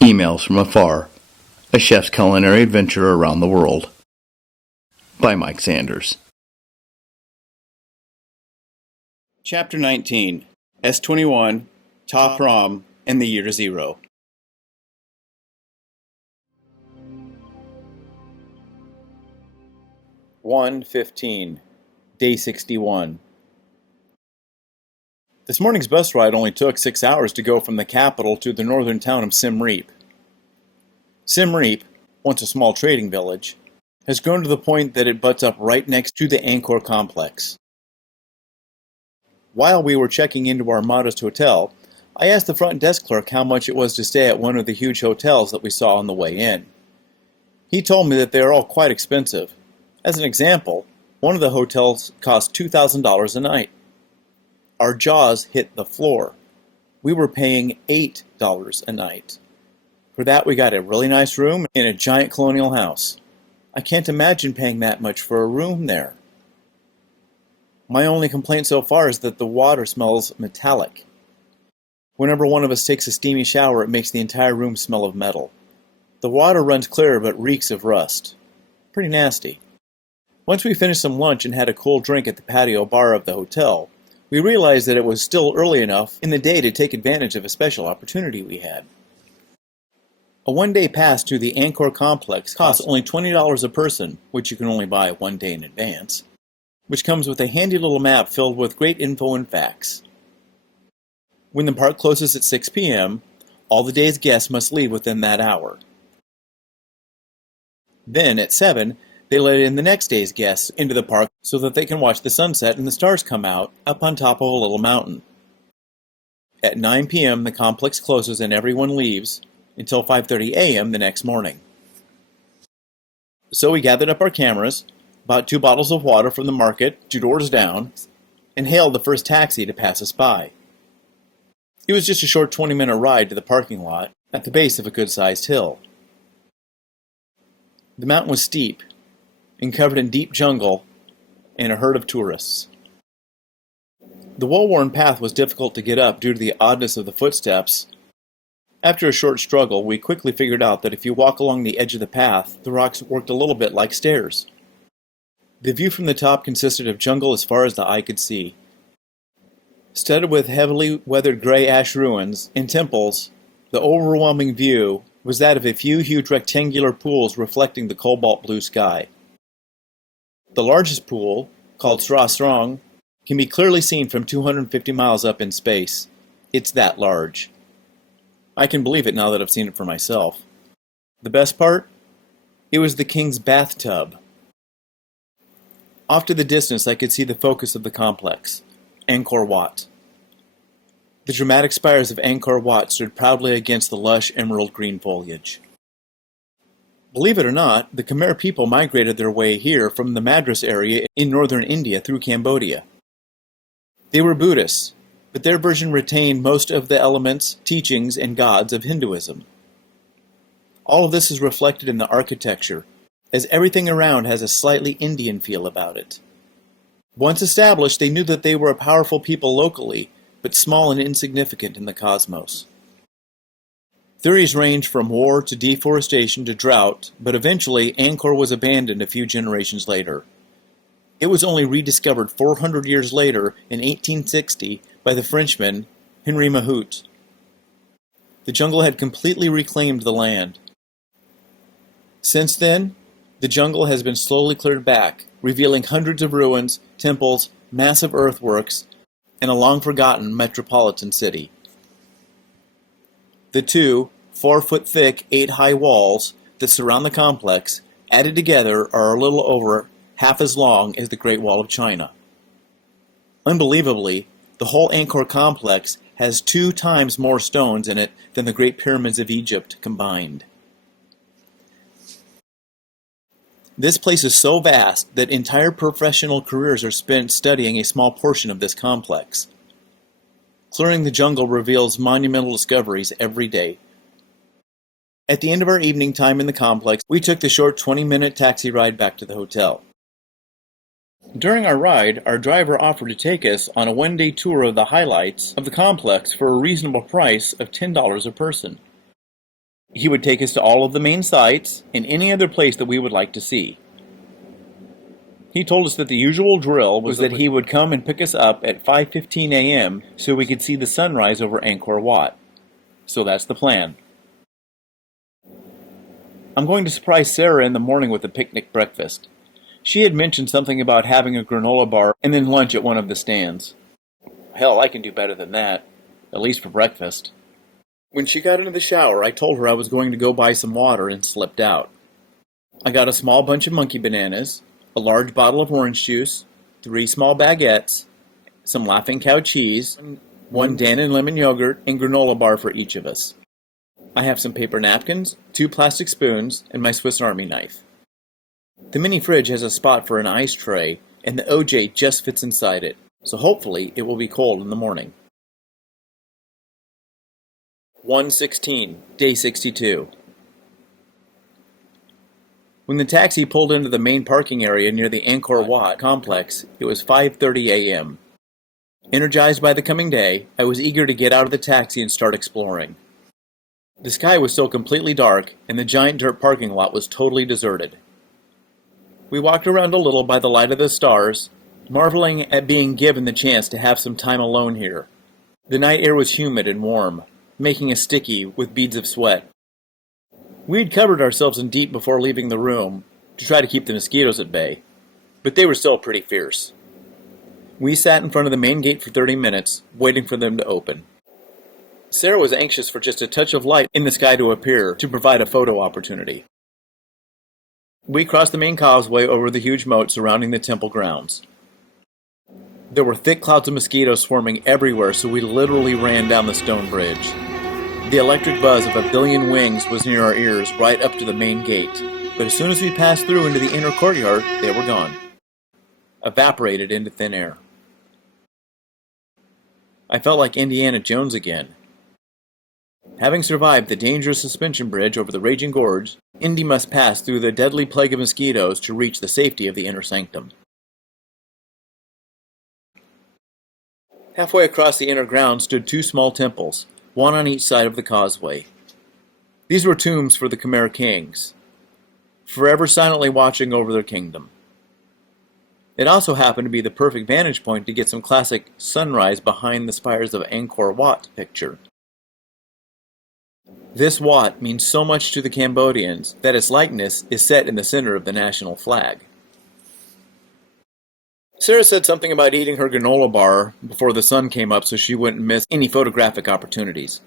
Emails from Afar, a chef's culinary adventure around the world. By Mike Sanders. Chapter 19, S21, Phrom, and the Year0. (1:15), Day 61. This morning's bus ride only took 6 hours to go from the capital to the northern town of Siem Reap. Siem Reap, once a small trading village, has grown to the point that it butts up right next to the Angkor complex. While we were checking into our modest hotel, I asked the front desk clerk how much it was to stay at one of the huge hotels that we saw on the way in. He told me that they are all quite expensive. As an example, one of the hotels cost $2,000 a night. Our jaws hit the floor. We were paying $8 a night. For that, we got a really nice room in a giant colonial house. I can't imagine paying that much for a room there. My only complaint so far is that the water smells metallic. Whenever one of us takes a steamy shower, it makes the entire room smell of metal. The water runs clear but reeks of rust. Pretty nasty. Once we finished some lunch and had a cool drink at the patio bar of the hotel, we realized that it was still early enough in the day to take advantage of a special opportunity we had. A one-day pass to the Angkor complex costs only $20 a person, which you can only buy 1 day in advance, which comes with a handy little map filled with great info and facts. When the park closes at 6 p.m., all the day's guests must leave within that hour. Then, at 7, they let in the next day's guests into the park so that they can watch the sunset and the stars come out up on top of a little mountain. At 9 p.m., the complex closes and everyone leaves until 5:30 a.m. the next morning. So we gathered up our cameras, bought 2 bottles of water from the market 2 doors down, and hailed the first taxi to pass us by. It was just a short 20-minute ride to the parking lot at the base of a good-sized hill. The mountain was steep and covered in deep jungle and a herd of tourists. The well-worn path was difficult to get up due to the oddness of the footsteps. After a short struggle, we quickly figured out that if you walk along the edge of the path, the rocks worked a little bit like stairs. The view from the top consisted of jungle as far as the eye could see. Studded with heavily weathered gray ash ruins and temples, the overwhelming view was that of a few huge rectangular pools reflecting the cobalt blue sky. The largest pool, called Sra Srong, can be clearly seen from 250 miles up in space. It's that large. I can believe it now that I've seen it for myself. The best part? It was the king's bathtub. Off to the distance I could see the focus of the complex, Angkor Wat. The dramatic spires of Angkor Wat stood proudly against the lush emerald green foliage. Believe it or not, the Khmer people migrated their way here from the Madras area in northern India through Cambodia. They were Buddhists, but their version retained most of the elements, teachings, and gods of Hinduism. All of this is reflected in the architecture, as everything around has a slightly Indian feel about it. Once established, they knew that they were a powerful people locally, but small and insignificant in the cosmos. Theories range from war to deforestation to drought, but eventually Angkor was abandoned a few generations later. It was only rediscovered 400 years later in 1860 by the Frenchman Henri Mahout. The jungle had completely reclaimed the land. Since then, the jungle has been slowly cleared back, revealing hundreds of ruins, temples, massive earthworks, and a long-forgotten metropolitan city. The 2 4-foot-thick, 8-high walls that surround the complex, added together, are a little over half as long as the Great Wall of China. Unbelievably, the whole Angkor complex has 2 times more stones in it than the Great Pyramids of Egypt combined. This place is so vast that entire professional careers are spent studying a small portion of this complex. Clearing the jungle reveals monumental discoveries every day. At the end of our evening time in the complex, we took the short 20-minute taxi ride back to the hotel. During our ride, our driver offered to take us on a one-day tour of the highlights of the complex for a reasonable price of $10 a person. He would take us to all of the main sites and any other place that we would like to see. He told us that the usual drill was that he would come and pick us up at 5:15 a.m. so we could see the sunrise over Angkor Wat. So that's the plan. I'm going to surprise Sarah in the morning with a picnic breakfast. She had mentioned something about having a granola bar and then lunch at one of the stands. Hell, I can do better than that, at least for breakfast. When she got into the shower, I told her I was going to go buy some water and slipped out. I got a small bunch of monkey bananas, a large bottle of orange juice, 3 small baguettes, some Laughing Cow cheese, 1 Dannon lemon yogurt, and granola bar for each of us. I have some paper napkins, 2 plastic spoons, and my Swiss Army knife. The mini fridge has a spot for an ice tray, and the OJ just fits inside it, so hopefully it will be cold in the morning. 1/16, Day 62. When the taxi pulled into the main parking area near the Angkor Wat complex, it was 5:30 a.m. Energized by the coming day, I was eager to get out of the taxi and start exploring. The sky was still completely dark, and the giant dirt parking lot was totally deserted. We walked around a little by the light of the stars, marveling at being given the chance to have some time alone here. The night air was humid and warm, making us sticky with beads of sweat. We had covered ourselves in deep before leaving the room to try to keep the mosquitoes at bay, but they were still pretty fierce. We sat in front of the main gate for 30 minutes, waiting for them to open. Sarah was anxious for just a touch of light in the sky to appear to provide a photo opportunity. We crossed the main causeway over the huge moat surrounding the temple grounds. There were thick clouds of mosquitoes swarming everywhere, so we literally ran down the stone bridge. The electric buzz of a billion wings was near our ears right up to the main gate, but as soon as we passed through into the inner courtyard, they were gone, evaporated into thin air. I felt like Indiana Jones again. Having survived the dangerous suspension bridge over the raging gorge, Indy must pass through the deadly plague of mosquitoes to reach the safety of the inner sanctum. Halfway across the inner grounds stood 2 small temples, one on each side of the causeway. These were tombs for the Khmer kings, forever silently watching over their kingdom. It also happened to be the perfect vantage point to get some classic sunrise behind the spires of Angkor Wat picture. This Wat means so much to the Cambodians that its likeness is set in the center of the national flag. Sarah said something about eating her granola bar before the sun came up so she wouldn't miss any photographic opportunities.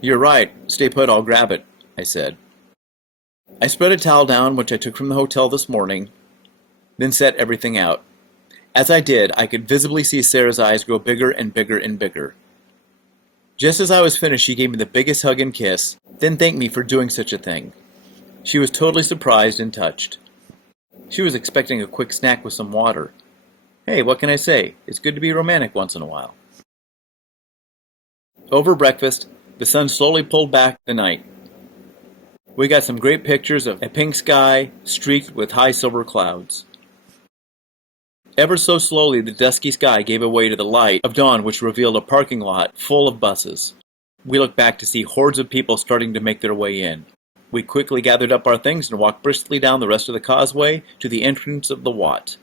"You're right. Stay put, I'll grab it," I said. I spread a towel down, which I took from the hotel this morning, then set everything out. As I did, I could visibly see Sarah's eyes grow bigger and bigger and bigger. Just as I was finished, she gave me the biggest hug and kiss, then thanked me for doing such a thing. She was totally surprised and touched. She was expecting a quick snack with some water. Hey, what can I say? It's good to be romantic once in a while. Over breakfast, the sun slowly pulled back the night. We got some great pictures of a pink sky streaked with high silver clouds. Ever so slowly, the dusky sky gave way to the light of dawn, which revealed a parking lot full of buses. We looked back to see hordes of people starting to make their way in. We quickly gathered up our things and walked briskly down the rest of the causeway to the entrance of the Wat.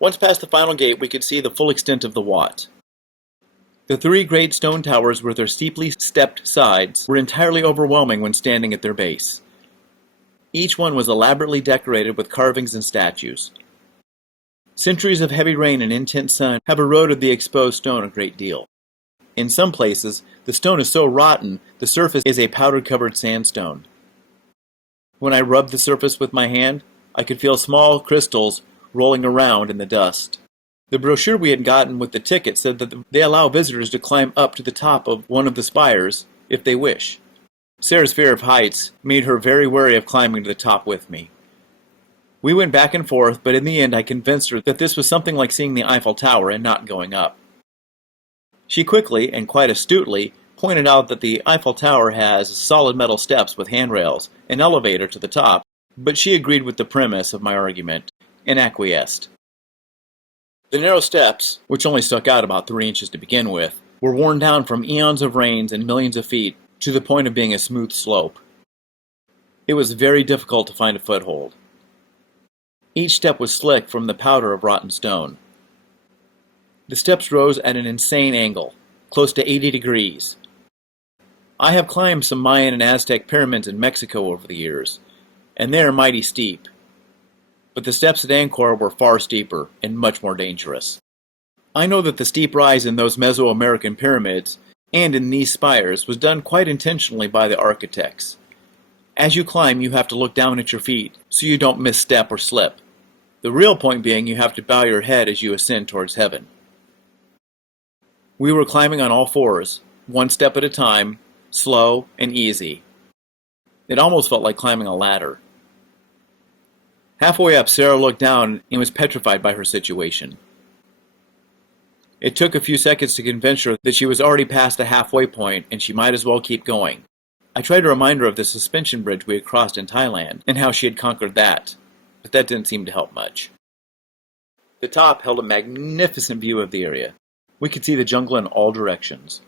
Once past the final gate, we could see the full extent of the Wat. The 3 great stone towers with their steeply stepped sides were entirely overwhelming when standing at their base. Each one was elaborately decorated with carvings and statues. Centuries of heavy rain and intense sun have eroded the exposed stone a great deal. In some places, the stone is so rotten, the surface is a powder-covered sandstone. When I rubbed the surface with my hand, I could feel small crystals rolling around in the dust. The brochure we had gotten with the ticket said that they allow visitors to climb up to the top of one of the spires if they wish. Sarah's fear of heights made her very wary of climbing to the top with me. We went back and forth, but in the end I convinced her that this was something like seeing the Eiffel Tower and not going up. She quickly, and quite astutely, pointed out that the Eiffel Tower has solid metal steps with handrails, an elevator to the top, but she agreed with the premise of my argument, and acquiesced. The narrow steps, which only stuck out about 3 inches to begin with, were worn down from eons of rains and millions of feet to the point of being a smooth slope. It was very difficult to find a foothold. Each step was slick from the powder of rotten stone. The steps rose at an insane angle, close to 80 degrees. I have climbed some Mayan and Aztec pyramids in Mexico over the years, and they are mighty steep. But the steps at Angkor were far steeper and much more dangerous. I know that the steep rise in those Mesoamerican pyramids and in these spires was done quite intentionally by the architects. As you climb, you have to look down at your feet so you don't misstep or slip. The real point being you have to bow your head as you ascend towards heaven. We were climbing on all fours, one step at a time, slow and easy. It almost felt like climbing a ladder. Halfway up, Sarah looked down and was petrified by her situation. It took a few seconds to convince her that she was already past the halfway point and she might as well keep going. I tried to remind her of the suspension bridge we had crossed in Thailand and how she had conquered that, but that didn't seem to help much. The top held a magnificent view of the area. We could see the jungle in all directions.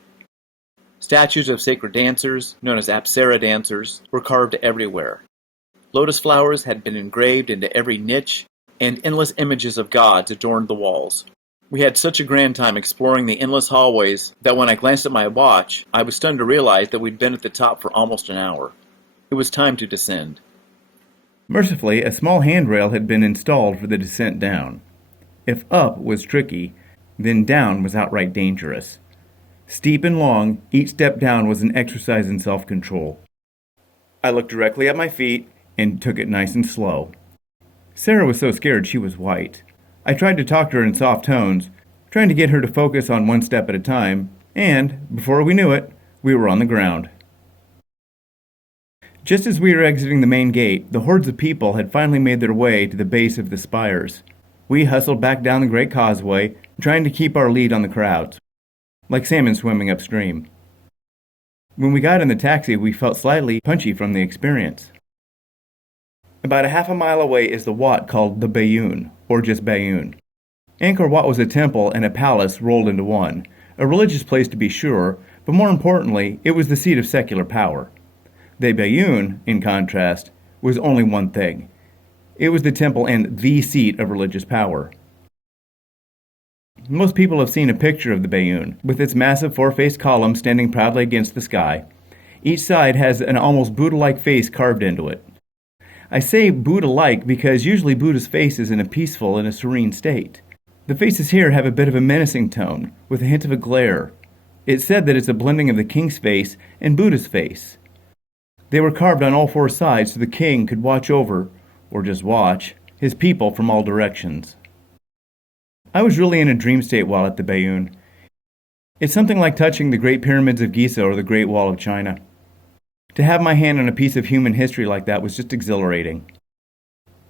Statues of sacred dancers, known as Apsara dancers, were carved everywhere. Lotus flowers had been engraved into every niche, and endless images of gods adorned the walls. We had such a grand time exploring the endless hallways that when I glanced at my watch, I was stunned to realize that we'd been at the top for almost an hour. It was time to descend. Mercifully, a small handrail had been installed for the descent down. If up was tricky, then down was outright dangerous. Steep and long, each step down was an exercise in self-control. I looked directly at my feet and took it nice and slow. Sarah was so scared she was white. I tried to talk to her in soft tones, trying to get her to focus on one step at a time, and, before we knew it, we were on the ground. Just as we were exiting the main gate, the hordes of people had finally made their way to the base of the spires. We hustled back down the Great Causeway, trying to keep our lead on the crowds, like salmon swimming upstream. When we got in the taxi, we felt slightly punchy from the experience. About a half a mile away is the Wat called the Bayoun, or just Bayoun. Angkor Wat was a temple and a palace rolled into one, a religious place to be sure, but more importantly, it was the seat of secular power. The Bayoun, in contrast, was only one thing. It was the temple and the seat of religious power. Most people have seen a picture of the Bayoun, with its massive four-faced column standing proudly against the sky. Each side has an almost Buddha-like face carved into it. I say Buddha-like because usually Buddha's face is in a peaceful and a serene state. The faces here have a bit of a menacing tone, with a hint of a glare. It's said that it's a blending of the king's face and Buddha's face. They were carved on all four sides so the king could watch over, or just watch, his people from all directions. I was really in a dream state while at the Bayoun. It's something like touching the Great Pyramids of Giza or the Great Wall of China. To have my hand on a piece of human history like that was just exhilarating.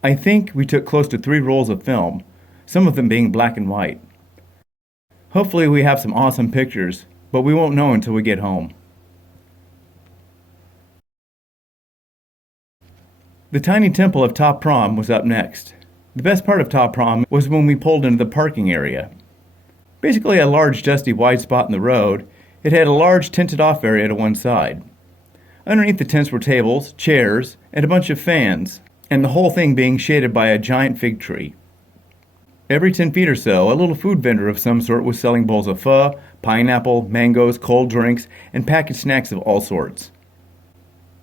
I think we took close to 3 rolls of film, some of them being black and white. Hopefully we have some awesome pictures, but we won't know until we get home. The tiny temple of Phrom was up next. The best part of Phrom was when we pulled into the parking area. Basically a large dusty wide spot in the road, it had a large tented off area to one side. Underneath the tents were tables, chairs, and a bunch of fans, and the whole thing being shaded by a giant fig tree. Every 10 feet or so, a little food vendor of some sort was selling bowls of pho, pineapple, mangoes, cold drinks, and packaged snacks of all sorts.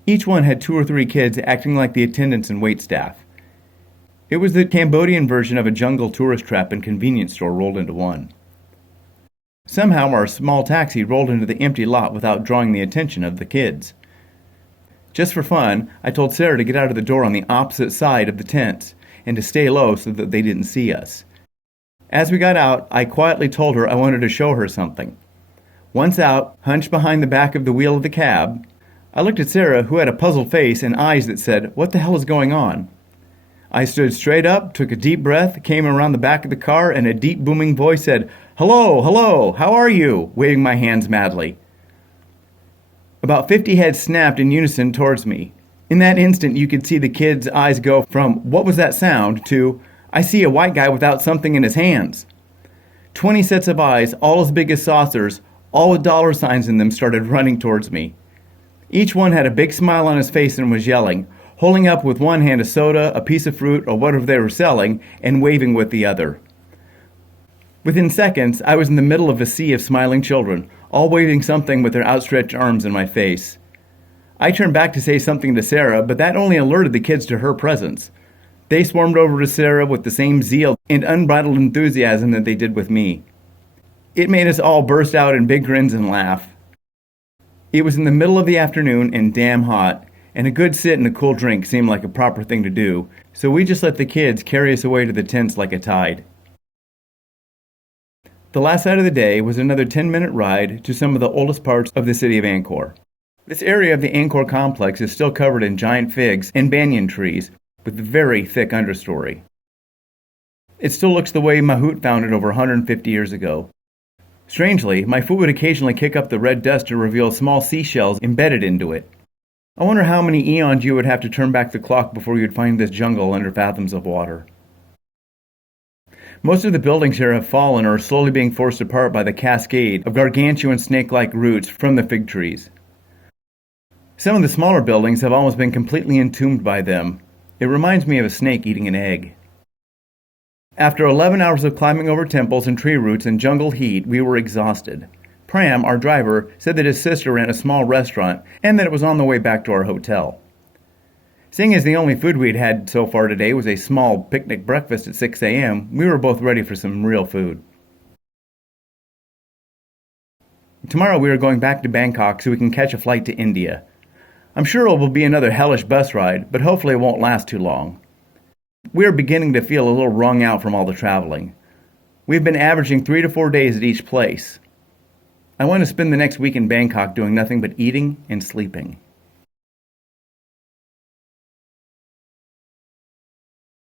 Each one had 2 or 3 kids acting like the attendants and waitstaff. It was the Cambodian version of a jungle tourist trap and convenience store rolled into one. Somehow our small taxi rolled into the empty lot without drawing the attention of the kids. Just for fun, I told Sarah to get out of the door on the opposite side of the tents and to stay low so that they didn't see us. As we got out, I quietly told her I wanted to show her something. Once out, hunched behind the back of the wheel of the cab, I looked at Sarah, who had a puzzled face and eyes that said, "What the hell is going on?" I stood straight up, took a deep breath, came around the back of the car, and a deep booming voice said, "Hello, hello, how are you?" waving my hands madly. About 50 heads snapped in unison towards me. In that instant, you could see the kids' eyes go from, "What was that sound?" to, "I see a white guy without something in his hands." 20 sets of eyes, all as big as saucers, all with dollar signs in them, started running towards me. Each one had a big smile on his face and was yelling, holding up with one hand a soda, a piece of fruit, or whatever they were selling, and waving with the other. Within seconds, I was in the middle of a sea of smiling children, all waving something with their outstretched arms in my face. I turned back to say something to Sarah, but that only alerted the kids to her presence. They swarmed over to Sarah with the same zeal and unbridled enthusiasm that they did with me. It made us all burst out in big grins and laugh. It was in the middle of the afternoon and damn hot, and a good sit and a cool drink seemed like a proper thing to do, so we just let the kids carry us away to the tents like a tide. The last night of the day was another 10-minute ride to some of the oldest parts of the city of Angkor. This area of the Angkor complex is still covered in giant figs and banyan trees with very thick understory. It still looks the way Mahout found it over 150 years ago. Strangely, my foot would occasionally kick up the red dust to reveal small seashells embedded into it. I wonder how many eons you would have to turn back the clock before you'd find this jungle under fathoms of water. Most of the buildings here have fallen or are slowly being forced apart by the cascade of gargantuan snake-like roots from the fig trees. Some of the smaller buildings have almost been completely entombed by them. It reminds me of a snake eating an egg. After 11 hours of climbing over temples and tree roots and jungle heat, we were exhausted. Phrom, our driver, said that his sister ran a small restaurant and that it was on the way back to our hotel. Seeing as the only food we'd had so far today was a small picnic breakfast at 6 a.m., we were both ready for some real food. Tomorrow we are going back to Bangkok so we can catch a flight to India. I'm sure it will be another hellish bus ride, but hopefully it won't last too long. We are beginning to feel a little wrung out from all the traveling. We've been averaging 3 to 4 days at each place. I want to spend the next week in Bangkok doing nothing but eating and sleeping.